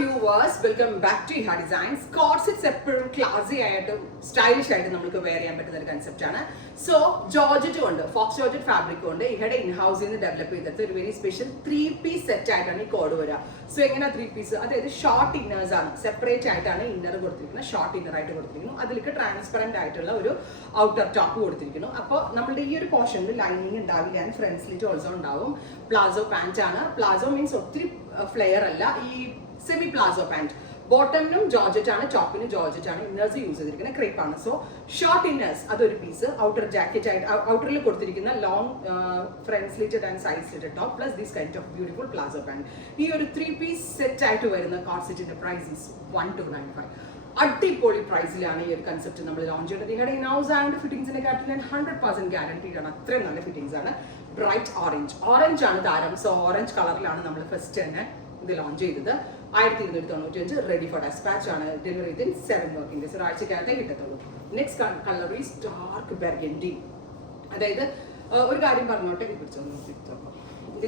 viewers, welcome back to Iha Designs. Corsets എപ്പോഴും ക്ലാസി ആയിട്ട് stylish ആയിട്ട് നമുക്ക് വെയർ ചെയ്യാൻ പറ്റുന്ന ഒരു കൺസെപ്റ്റ് ആണ്. സോ ജോർജറ്റ് ഉണ്ട്, ഫോക്സ് ജോർജറ്റ് ഫാബ്രിക് ഉണ്ട്. ഇഹയുടെ ഇൻഹൗസിൽ നിന്ന് ഡെവലപ്പ് ചെയ്തിട്ട് ഒരു വെരി സ്പെഷ്യൽ 3-piece സെറ്റ് ആയിട്ടാണ് ഈ കോഡ് വരിക. സോ എങ്ങനെ 3-piece, അതായത് ഷോർട്ട് ഇന്നേഴ്സ് ആണ്, സെപ്പറേറ്റ് ആയിട്ടാണ് ഇന്നർ കൊടുത്തിരിക്കുന്നത്, ഷോർട്ട് ഇന്നർ ആയിട്ട് കൊടുത്തിരിക്കുന്നു. അതിലേക്ക് ട്രാൻസ്പെറന്റ് ആയിട്ടുള്ള ഒരു ഔട്ടർ ടോപ്പ് കൊടുത്തിരിക്കുന്നു. അപ്പോൾ നമ്മുടെ ഈ ഒരു പോർഷനിൽ ലൈനിങ് ഉണ്ടാവില്ല, ആൻഡ് ഫ്രണ്ട് സ്ലിറ്റ് ഓൾസോ ഉണ്ടാവും. പ്ലാസോ പാന്റ് ആണ്. പ്ലാസോ മീൻസ് ഒത്തിരി ഫ്ലെയർ അല്ല, ഈ സെമി പ്ലാസോ പാന്റ്. ബോട്ടമിനും ജോർജറ്റ് ആണ്, ടോപ്പിനും ജോർജറ്റ് ആണ്. ഇന്നേഴ്സ് യൂസ് ചെയ്തിരിക്കുന്നത് ക്രേപ്പ് ആണ്. സോ ഷോർട്ട് ഇന്നേഴ്സ് അതൊരു പീസ്. ഔട്ടർ ജാക്കറ്റ് ആയിട്ട് ഔട്ടറിൽ കൊടുത്തിരിക്കുന്ന long front slitted and side slitted top plus this kind of beautiful palazzo pant. ഈ ഒരു 3-piece സെറ്റ് ആയിട്ട് വരുന്ന കോർസെറ്റിന്റെ പ്രൈസ് ഈസ് 1295. അടിപൊളി പ്രൈസിലാണ് ഈ ഒരു കൺസെപ്റ്റ് നമ്മൾ ലോഞ്ച് ചെയ്യുന്നത്. നിങ്ങളുടെ ഇനൗസ് ആൻഡ് ഫിറ്റിംഗ്സിനെ കാട്ടിൽ 100% ഗ്യാരണ്ടീഡ് ആണ്. അത്രയും നല്ല ഫിറ്റിംഗ്സ് ആണ്. ബ്രൈറ്റ് ഓറഞ്ച് ആണ് താരം. സോ ഓറഞ്ച് കളറിലാണ് നമ്മൾ ഫസ്റ്റ് തന്നെ ഇത് ലോഞ്ച് ചെയ്തത്. 1295 റെഡി ഫോർ ഡെസ്പാച്ച് ആണ്. ഡെലിവറി വിത്തിൻ 7 വർക്കിംഗ് ഡേയ്സ്, ഒരാഴ്ചക്കകത്തേ കിട്ടത്തുള്ളൂ. Next colour is dark burgundy. അതായത് ഒരു കാര്യം പറഞ്ഞോട്ടെ,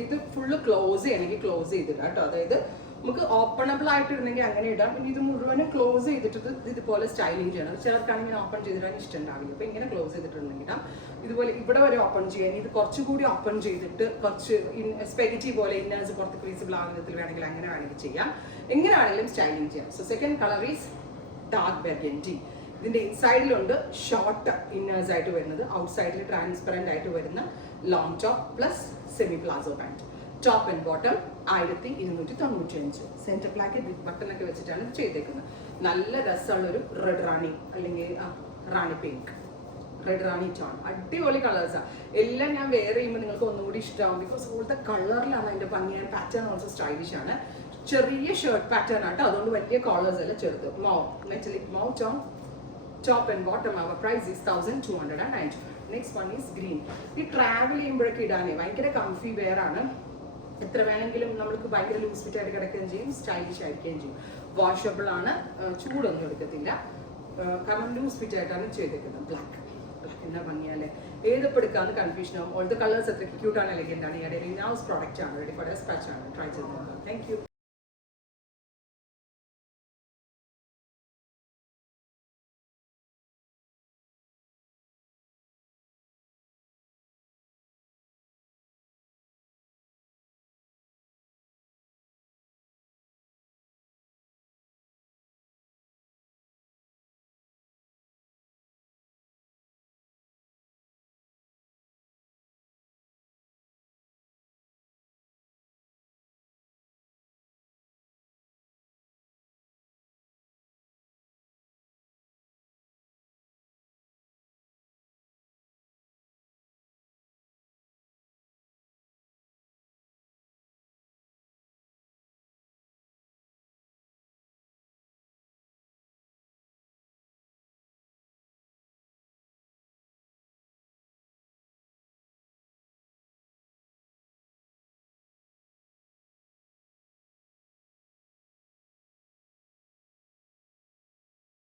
ഇത് ഫുള്ള് ക്ലോസ് ചെയ്യണമെങ്കിൽ ക്ലോസ് ചെയ്തിടാം കേട്ടോ. അതായത് നമുക്ക് ഓപ്പണബിൾ ആയിട്ട് ഇടണമെങ്കിൽ അങ്ങനെ ഇടാം. പിന്നെ ഇത് മുഴുവനും ക്ലോസ് ചെയ്തിട്ട് ഇതുപോലെ സ്റ്റൈലിംഗ് ചെയ്യണം. ചിലർക്കാണെങ്കിൽ ഓപ്പൺ ചെയ്തിടാൻ ഇഷ്ടം ഉണ്ടാവില്ല. അപ്പോൾ ഇങ്ങനെ ക്ലോസ് ചെയ്തിട്ടുണ്ടെങ്കിൽ ഇടാം. ഇതുപോലെ ഇവിടെ വരെ ഓപ്പൺ ചെയ്യാൻ, ഇത് കുറച്ചുകൂടി ഓപ്പൺ ചെയ്തിട്ട് കുറച്ച് സ്പെഗറ്റി പോലെ ഇന്നേഴ്സ് പുറത്ത് വിസിബിൾ ആവുന്ന വിധത്തിൽ വേണമെങ്കിൽ അങ്ങനെ വേണമെങ്കിൽ ചെയ്യാം. എങ്ങനെയാണെങ്കിലും സ്റ്റൈലിംഗ് ചെയ്യാം. So second colour is dark burgundy. ഇതിന്റെ ഇൻസൈഡിലുണ്ട് ഷോർട്ട് ഇന്നേഴ്സ് ആയിട്ട് വരുന്നത്, ഔട്ട്സൈഡിൽ ട്രാൻസ്പെറന്റ് ആയിട്ട് വരുന്ന long top plus semi palazzo pant. Top and bottom 1295. Centre black ബട്ടണൊക്കെ വെച്ചിട്ടാണ് ചെയ്തേക്കുന്നത്. നല്ല രസമുള്ളൊരു റെഡ് റാണി അല്ലെങ്കിൽ rani pink, red rani tone. അടിപൊളി കളേഴ്സാണ്. എല്ലാം ഞാൻ വെയർ ചെയ്യുമ്പോൾ നിങ്ങൾക്ക് ഒന്നുകൂടി ഇഷ്ടമാവും. ബിക്കോസ് ഓൾത്തെ കളറിലാണ് അതിന്റെ ഭംഗി. പാറ്റേൺ ഓൾസോ സ്റ്റൈലിഷ് ആണ്. ചെറിയ ഷർട്ട് പാറ്റേൺ ആട്ടോ, അതുകൊണ്ട് വലിയ കോളേഴ്സ് അല്ല, ചെറുത്. Metallic tone. Top and bottom our price is 1290. Next one is green. ഈ ട്രാവൽ ചെയ്യുമ്പോഴൊക്കെ ഇടാനേ ഭയങ്കര കംഫി വെയർ ആണ്. എത്ര വേണമെങ്കിലും നമ്മൾക്ക് ഭയങ്കര ലൂസ് ഫിറ്റ് ആയിട്ട് കിടക്കുകയും ചെയ്യും, സ്റ്റൈലിഷ് ആയിരിക്കുകയും ചെയ്യും. വാഷബിൾ ആണ്, ചൂടൊന്നും എടുക്കത്തില്ല. കാരണം ലൂസ് ഫിറ്റ് ആയിട്ടാണ് ചെയ്തേക്കുന്നത്. ബ്ലാക്ക് എന്നാ ഭംഗിയല്ലേ, ഏതിപ്പോൾ എടുക്കാന്ന് കൺഫ്യൂഷൻ ആവും. ഓൾ ദ കളേഴ്സ് അത്രയ്ക്ക് ക്യൂട്ടാണ്, എലഗന്റ് ആണ്. ഈ ഇടയിൽ നൗസ് പ്രോഡക്റ്റ് ആണ്, റെഡി ഫോർ ഡെസ്പാച്ച് ആണ്. ട്രൈ ചെയ്ത് നോക്കാം. Thank you.